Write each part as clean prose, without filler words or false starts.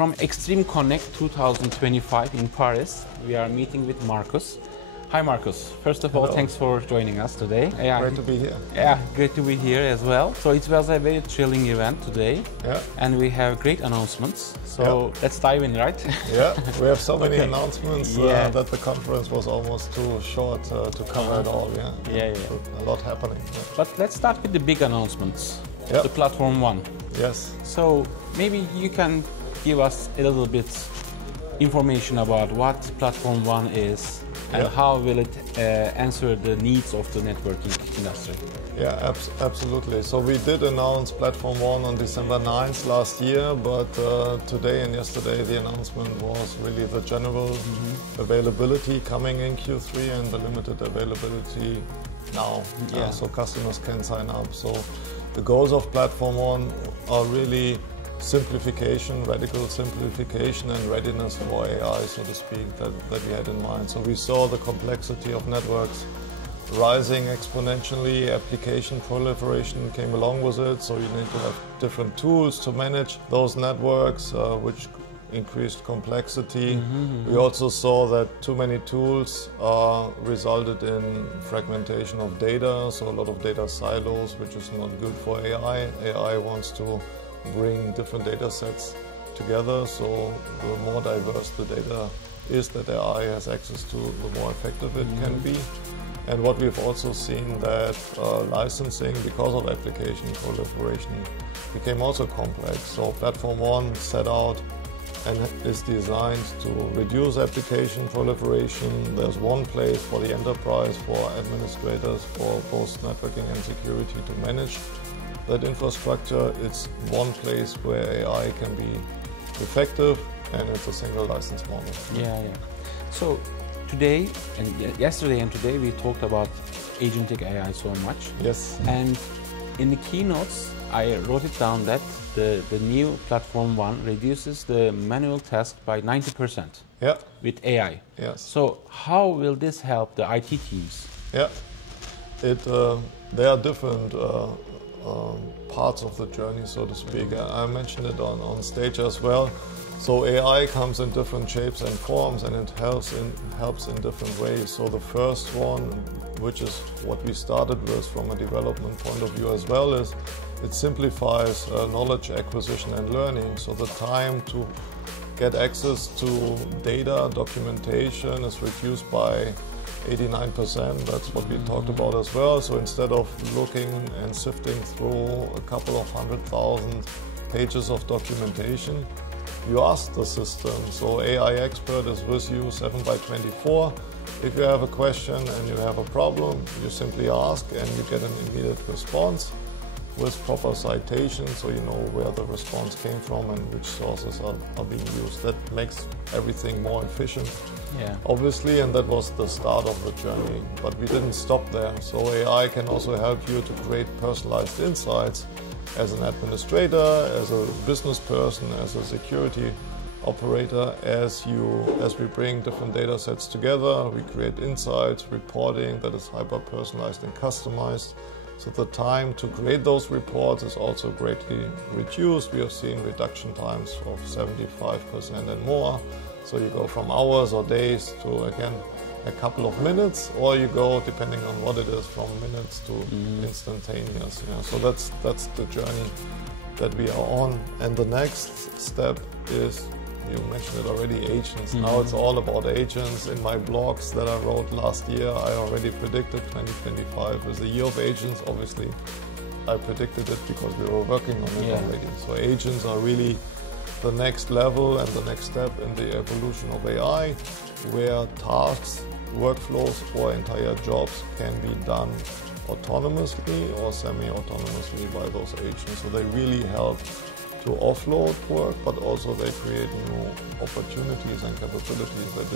From Extreme Connect 2025 in Paris, we are meeting with Markus. Hi Markus, first of all, thanks for joining us today. Great to be here. Yeah, great to be here as well. So it was a very thrilling event today, and we have great announcements. So let's dive in, right? Yeah, we have so many announcements that the conference was almost too short to cover it all. Yeah. A lot happening. But let's start with the big announcements. The Platform One. Yes. So maybe you can give us a little bit information about what Platform One is and how will it answer the needs of the networking industry. Yeah, absolutely. So we did announce Platform One on December 9th last year, but today and yesterday the announcement was really the general availability coming in Q3 and the limited availability now. So customers can sign up. So the goals of Platform One are really simplification, radical simplification and readiness for AI, so to speak, that we had in mind. So we saw the complexity of networks rising exponentially, application proliferation came along with it, so you need to have different tools to manage those networks, which increased complexity. We also saw that too many tools resulted in fragmentation of data, so a lot of data silos, which is not good for AI. AI wants to bring different data sets together, so the more diverse the data is that AI has access to, the more effective it can be. And what we've also seen that licensing, because of application proliferation, became also complex. So Platform One set out and is designed to reduce application proliferation. There's one place for the enterprise, for administrators, for both networking and security to manage that infrastructure. It's one place where AI can be effective, and it's a single license model. So today and yesterday and today we talked about agentic AI so much. Yes. And in the keynotes I wrote it down that the new Platform One reduces the manual task by 90% with AI. Yes. So how will this help the IT teams? There are different parts of the journey, so to speak. I mentioned it on stage as well. So AI comes in different shapes and forms, and it helps in different ways. So the first one, which is what we started with from a development point of view as well, is it simplifies knowledge acquisition and learning. So the time to get access to data documentation is reduced by 89%, that's what we talked about as well. So instead of looking and sifting through a couple of 100,000 pages of documentation, you ask the system. So AI Expert is with you 7/24. If you have a question and you have a problem, you simply ask and you get an immediate response with proper citation, so you know where the response came from and which sources are being used. That makes everything more efficient, obviously, and that was the start of the journey. But we didn't stop there. So AI can also help you to create personalized insights as an administrator, as a business person, as a security operator. As we bring different data sets together, we create insights, reporting that is hyper-personalized and customized. So the time to create those reports is also greatly reduced. We have seen reduction times of 75% and more. So you go from hours or days to, again, a couple of minutes, or you go, depending on what it is, from minutes to instantaneous. So that's the journey that we are on. And the next step is, you mentioned it already, agents. Now it's all about agents. In my blogs that I wrote last year, I already predicted 2025 is the year of agents. Obviously, I predicted it because we were working on it already. So agents are really the next level and the next step in the evolution of AI, where tasks, workflows, or entire jobs can be done autonomously or semi-autonomously by those agents. So they really help to offload work, but also they create new opportunities and capabilities that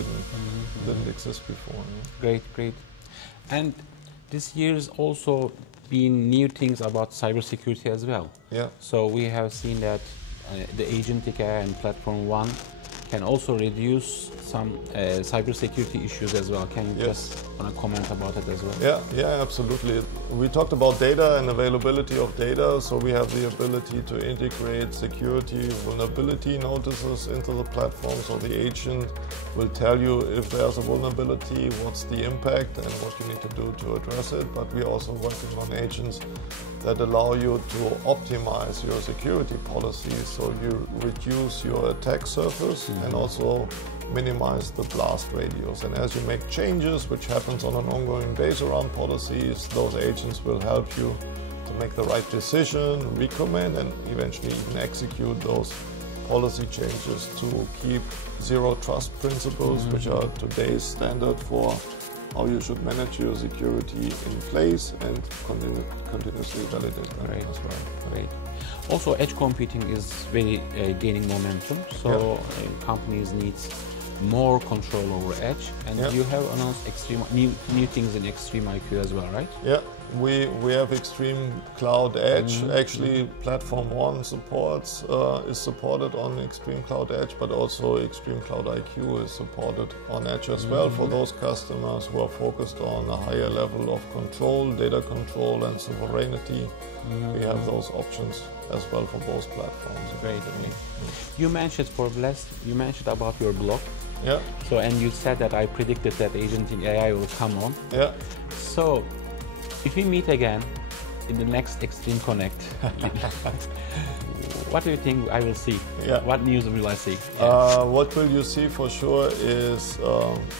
didn't exist before. Great. And this year's also been new things about cybersecurity as well. So we have seen that the agentic AI and Platform One can also reduce some cybersecurity issues as well. Can you just want to comment about it as well? Yeah, absolutely. We talked about data and availability of data, so we have the ability to integrate security vulnerability notices into the platform, so the agent will tell you if there's a vulnerability, what's the impact and what you need to do to address it. But we're also working on agents that allow you to optimize your security policies, so you reduce your attack surface and also minimize the blast radius. And as you make changes, which happens on an ongoing basis around policies, those agents will help you to make the right decision, recommend, and eventually even execute those policy changes to keep zero trust principles, which are today's standard for how you should manage your security in place and continuously validate them as well. Great. Also, edge computing is very gaining momentum, so companies need more control over edge, and you have announced new things in Extreme IQ as well, right? Yeah, we have Extreme Cloud Edge. Actually, Platform 1 is supported on Extreme Cloud Edge, but also Extreme Cloud IQ is supported on Edge as well for those customers who are focused on a higher level of control, data control and sovereignty. We have those options as well for both platforms. Great. You mentioned about your blog. Yeah. So, and you said that I predicted that agentic AI will come on. Yeah. So, if we meet again in the next Extreme Connect, what do you think I will see? Yeah. What news will I see? What will you see for sure is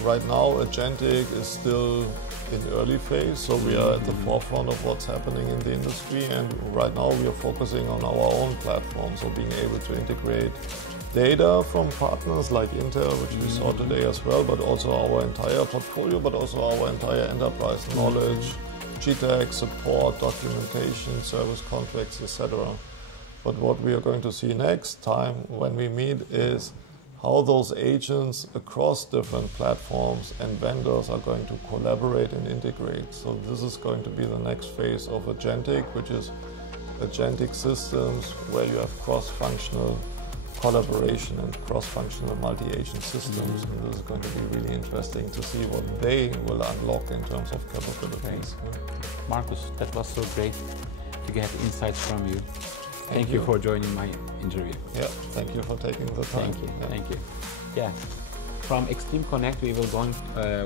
right now agentic is still in early phase, so we are at the forefront of what's happening in the industry, and right now we are focusing on our own platform, so being able to integrate data from partners like Intel, which we saw today as well, but also our entire portfolio, but also our entire enterprise knowledge, GTAC, support, documentation, service contracts, etc. But what we are going to see next time when we meet is how those agents across different platforms and vendors are going to collaborate and integrate. So this is going to be the next phase of agentic, which is agentic systems where you have cross-functional collaboration and cross-functional multi-agent systems. And this is going to be really interesting to see what they will unlock in terms of capabilities. Markus, that was so great to get insights from you. Thank you for joining my interview. Yeah, thank you for taking the time. Thank you. Yeah, from Extreme Connect we will go on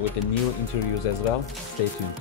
with the new interviews as well. Stay tuned.